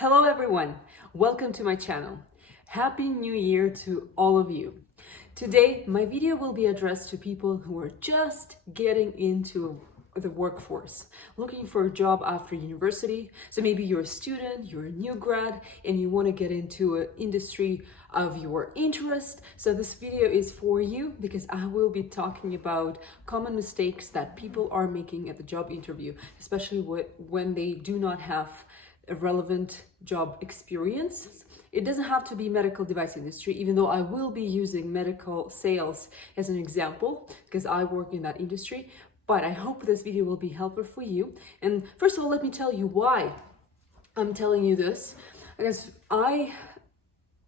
Hello everyone, welcome to my channel. Happy New Year to all of you. Today, my video will be addressed to people who are just getting into the workforce, looking for a job after university. So maybe you're a student, you're a new grad, and you want to get into an industry of your interest. So this video is for you because I will be talking about common mistakes that people are making at the job interview, especially when they do not have a relevant job experience. It doesn't have to be medical device industry, even though I will be using medical sales as an example because I work in that industry. But I hope this video will be helpful for you. And first of all, let me tell you why I'm telling you this. Because I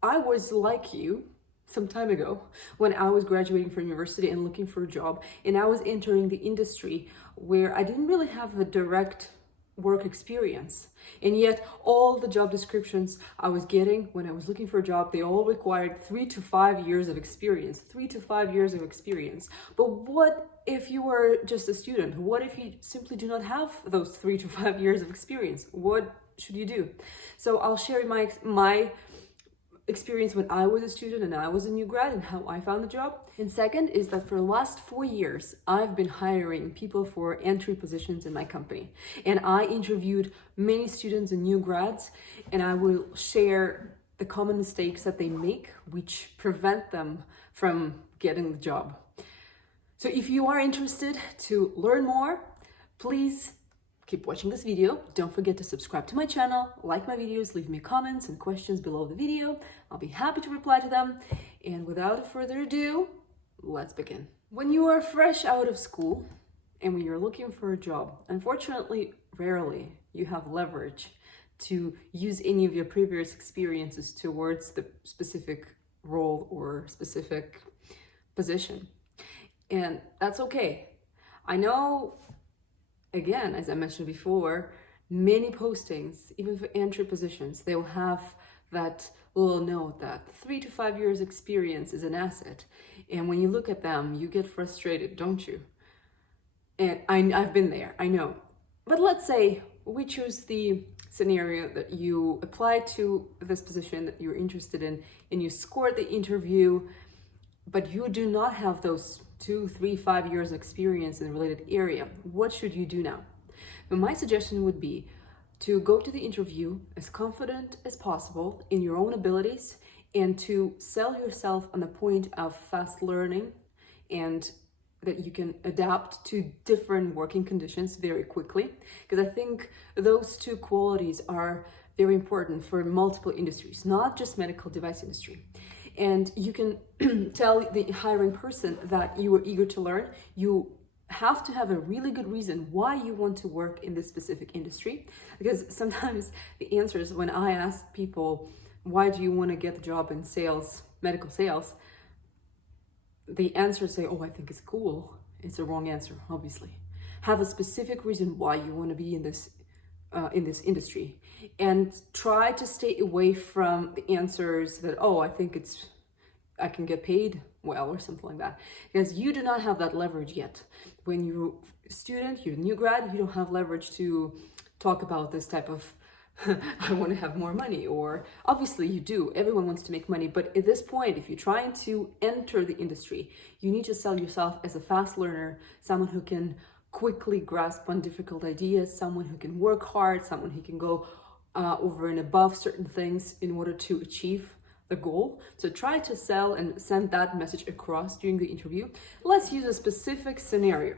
was like you some time ago when I was graduating from university and looking for a job, and I was entering the industry where I didn't really have a direct work experience, and yet all the job descriptions I was getting when I was looking for a job, they all required 3 to 5 years of experience. 3 to 5 years of experience. But what if you are just a student? What if you simply do not have those 3 to 5 years of experience? What should you do? So I'll share my experience when I was a student and I was a new grad and how I found the job. And second is that for the last 4 years, I've been hiring people for entry positions in my company. And I interviewed many students and new grads, and I will share the common mistakes that they make, which prevent them from getting the job. So if you are interested to learn more, please keep watching this video. Don't forget to subscribe to my channel, like my videos, leave me comments and questions below the video. I'll be happy to reply to them. And without further ado, let's begin. When you are fresh out of school and when you're looking for a job, unfortunately, rarely you have leverage to use any of your previous experiences towards the specific role or specific position. And that's okay. I know, again, as I mentioned before, many postings, even for entry positions, they will have that little note that 3 to 5 years experience is an asset. And when you look at them, you get frustrated, don't you? And I've been there, I know. But let's say we choose the scenario that you apply to this position that you're interested in and you scored the interview, but you do not have those 2, 3, 5 years experience in a related area. What should you do now? Well, my suggestion would be to go to the interview as confident as possible in your own abilities and to sell yourself on the point of fast learning and that you can adapt to different working conditions very quickly. Because I think those two qualities are very important for multiple industries, not just medical device industry. And you can tell the hiring person that you are eager to learn. You have to have a really good reason why you want to work in this specific industry. Because sometimes the answers when I ask people, why do you want to get the job in sales, medical sales? The answers say, oh, I think it's cool. It's a wrong answer, obviously. Have a specific reason why you want to be in this industry, and try to stay away from the answers that, oh, I can get paid well or something like that, because you do not have that leverage yet. When you're a student, you're a new grad, you don't have leverage to talk about this type of I want to have more money, or obviously you do, everyone wants to make money, but at this point, if you're trying to enter the industry, you need to sell yourself as a fast learner, someone who can quickly grasp on difficult ideas, someone who can work hard, someone who can go over and above certain things in order to achieve the goal. So try to sell and send that message across during the interview. Let's use a specific scenario.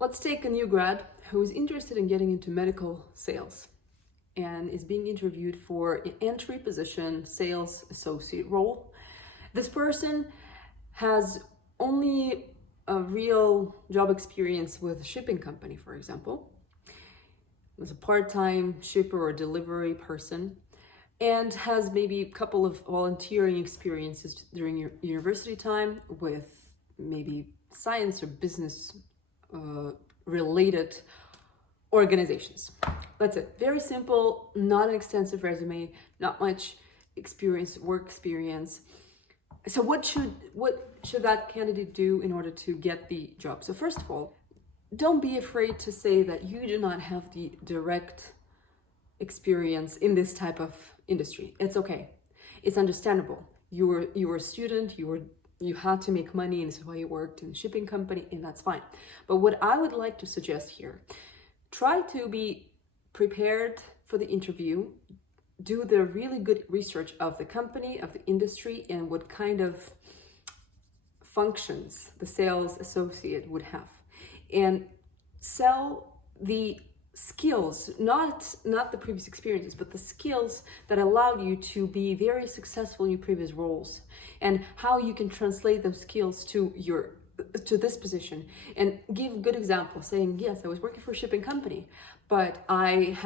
Let's take a new grad who is interested in getting into medical sales and is being interviewed for an entry position, sales associate role. This person has only a real job experience with a shipping company, for example, as a part-time shipper or delivery person, and has maybe a couple of volunteering experiences during your university time with maybe science or business related organizations. That's it. Very simple, not an extensive resume, not much experience, work experience. So what should that candidate do in order to get the job? So first of all, don't be afraid to say that you do not have the direct experience in this type of industry. It's okay. It's understandable. You were a student, you had to make money, and this is why you worked in a shipping company, and that's fine. But what I would like to suggest here, try to be prepared for the interview, do the really good research of the company, of the industry, and what kind of functions the sales associate would have, and sell the skills, not the previous experiences, but the skills that allowed you to be very successful in your previous roles, and how you can translate those skills to this position, and give good examples saying, yes, I was working for a shipping company, but I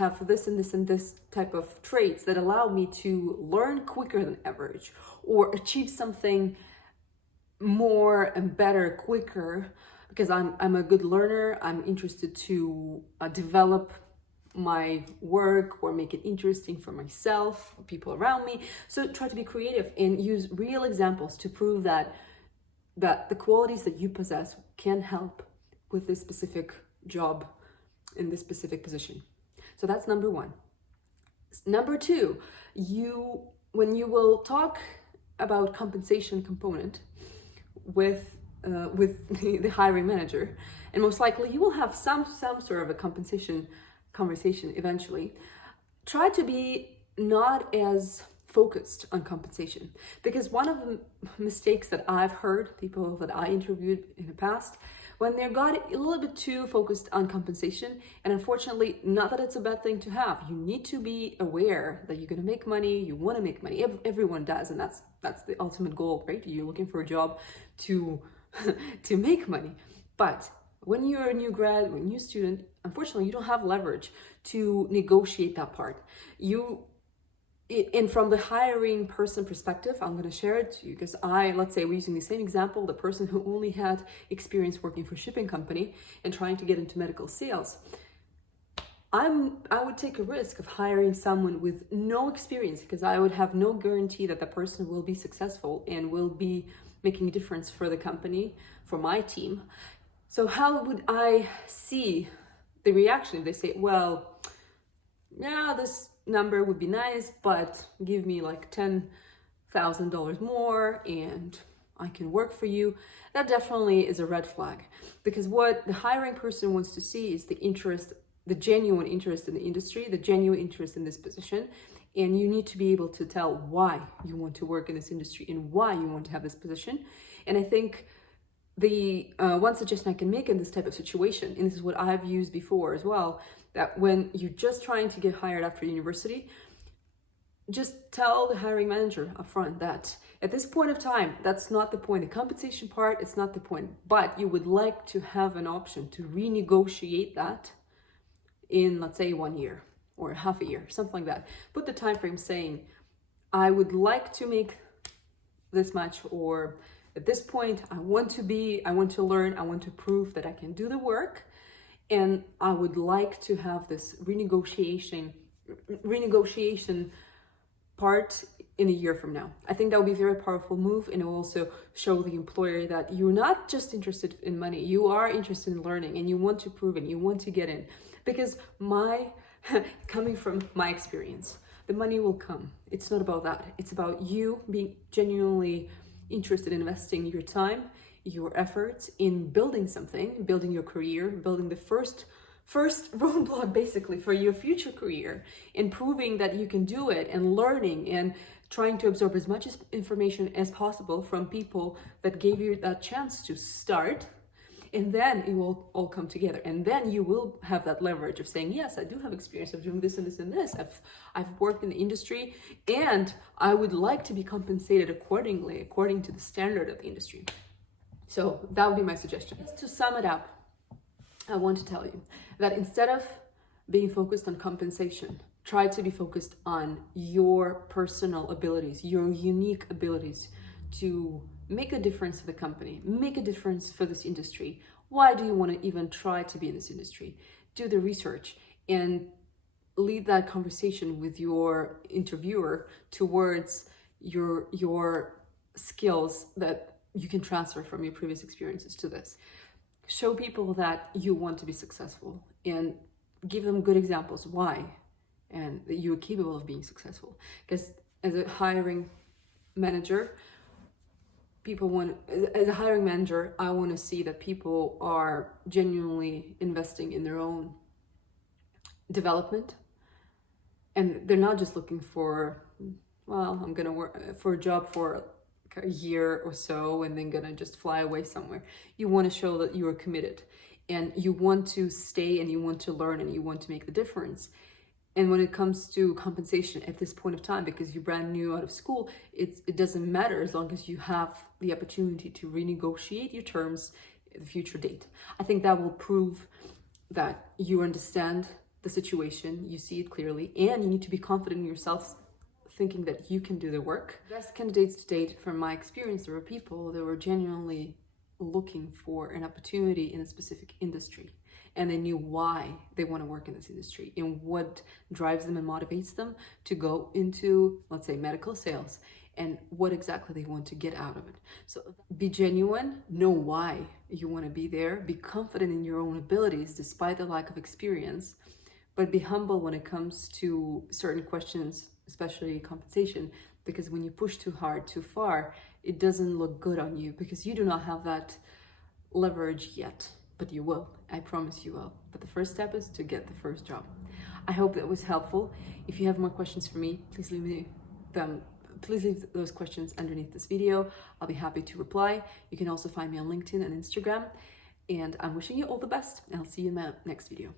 have this and this and this type of traits that allow me to learn quicker than average, or achieve something more and better quicker, because I'm a good learner. I'm interested to develop my work or make it interesting for myself, for people around me. So try to be creative and use real examples to prove that the qualities that you possess can help with this specific job in this specific position. So that's number one. Number two, when you will talk about compensation component with the hiring manager, and most likely you will have some sort of a compensation conversation eventually, try to be not as focused on compensation, because one of the mistakes that I've heard people that I interviewed in the past, when they got a little bit too focused on compensation, and unfortunately, not that it's a bad thing to have, you need to be aware that you're going to make money, you want to make money, everyone does, and that's the ultimate goal, right? You're looking for a job to to make money. But when you're a new grad, when you're a new student, unfortunately, you don't have leverage to negotiate that part. And from the hiring person perspective, I'm going to share it to you, because let's say we're using the same example, the person who only had experience working for a shipping company and trying to get into medical sales. I would take a risk of hiring someone with no experience, because I would have no guarantee that the person will be successful and will be making a difference for the company, for my team. So how would I see the reaction if they say, well, yeah, this number would be nice, but give me like $10,000 more and I can work for you? That definitely is a red flag, because what the hiring person wants to see is the interest, the genuine interest in the industry, the genuine interest in this position. And you need to be able to tell why you want to work in this industry and why you want to have this position. And I think the one suggestion I can make in this type of situation, and this is what I've used before as well, that when you're just trying to get hired after university, just tell the hiring manager upfront that at this point of time, that's not the point. The compensation part, it's not the point, but you would like to have an option to renegotiate that in, let's say, 1 year or half a year, something like that. Put the time frame saying, I would like to make this much, or at this point, I want to learn, I want to prove that I can do the work, and I would like to have this renegotiation part in a year from now. I think that would be a very powerful move, and it will also show the employer that you're not just interested in money, you are interested in learning, and you want to prove it, you want to get in. Because coming from my experience, the money will come. It's not about that. It's about you being genuinely interested in investing your time, your efforts in building something, building your career, building the first roadblock basically for your future career, and proving that you can do it, and learning and trying to absorb as much information as possible from people that gave you that chance to start. And then it will all come together, and then you will have that leverage of saying, yes, I do have experience of doing this and this and this. I've worked in the industry, and I would like to be compensated accordingly, according to the standard of the industry. So that would be my suggestion. Just to sum it up, I want to tell you that instead of being focused on compensation, try to be focused on your personal abilities, your unique abilities to make a difference for the company, make a difference for this industry. Why do you want to even try to be in this industry? Do the research and lead that conversation with your interviewer towards your skills that you can transfer from your previous experiences to this. Show people that you want to be successful and give them good examples why and that you are capable of being successful. Because as a hiring manager, as a hiring manager, I want to see that people are genuinely investing in their own development, and they're not just looking for, well, I'm gonna work for a job for a year or so and then gonna just fly away somewhere. You want to show that you are committed, and you want to stay, and you want to learn, and you want to make the difference. And when it comes to compensation at this point of time, because you're brand new out of school, it doesn't matter as long as you have the opportunity to renegotiate your terms at a future date. I think that will prove that you understand the situation, you see it clearly, and you need to be confident in yourself, thinking that you can do the work. Best candidates to date, from my experience, there were people that were genuinely looking for an opportunity in a specific industry, and they knew why they want to work in this industry and what drives them and motivates them to go into, let's say, medical sales, and what exactly they want to get out of it. So be genuine, know why you want to be there, be confident in your own abilities despite the lack of experience, but be humble when it comes to certain questions, especially compensation, because when you push too hard, too far, it doesn't look good on you, because you do not have that leverage yet, but you will. I promise you will. But the first step is to get the first job. I hope that was helpful. If you have more questions for me, please leave those questions underneath this video. I'll be happy to reply. You can also find me on LinkedIn and Instagram. And I'm wishing you all the best. I'll see you in my next video.